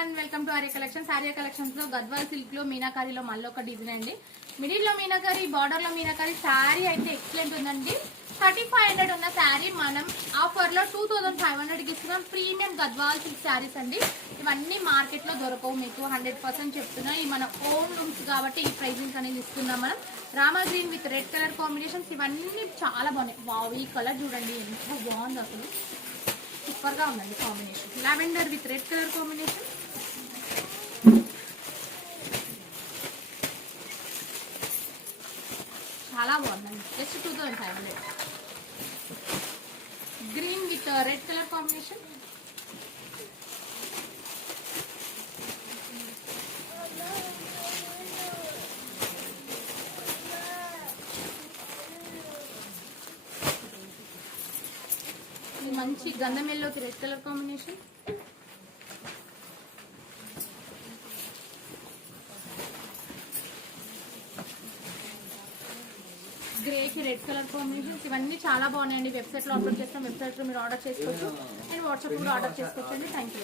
everyone, welcome to Arya Collections. Arya Collections లో Gadwal silk లో మీనాకారిలో మళ్ళీ ఒక డిజైన్ అండి. మిడిల్ లో మీనాకారి, బార్డర్ లో మీనాకారి. శారీ అయితే ఎక్సలెంట్ ఉందండి. 3500 ఉన్న శారీ మనం ఆఫర్ లో 2500 కి ఇస్తున్నాం. ప్రీమియం గద్వాల్ సిల్క్ శారీస్ అండి. ఇవన్నీ మార్కెట్ లో దొరకవు, మీకు 100% చెప్తున్నా. ఈ మన ఓన్ రూమ్స్ కాబట్టి ఈ ప్రైజింగ్ అనేది ఇస్తున్నాం మనం. Rama green with red colour combinations ఇవన్నీ చాలా బాగున్నాయి. వావ్, ఈ కలర్ చూడండి ఎంత బాగుంది అసలు, సూపర్ గా ఉందండి combination. Lavender with red colour combination. చాలా బాగుందండి. Just 2500. Green with red colour combination. మంచి గంధం ఎల్లోకి రెడ్ కలర్ కాంబినేషన్. గ్రేకి రెడ్ కలర్ కాంబినేషన్స్ ఇవన్నీ చాలా బాగున్నాయండి. వెబ్సైట్ లో అప్లోడ్ చేస్తాం, వెబ్సైట్ లో మీరు ఆర్డర్ చేసుకోవచ్చు అండ్ వాట్సాప్ కూడా ఆర్డర్ చేసుకోవచ్చు అండి. Thank you.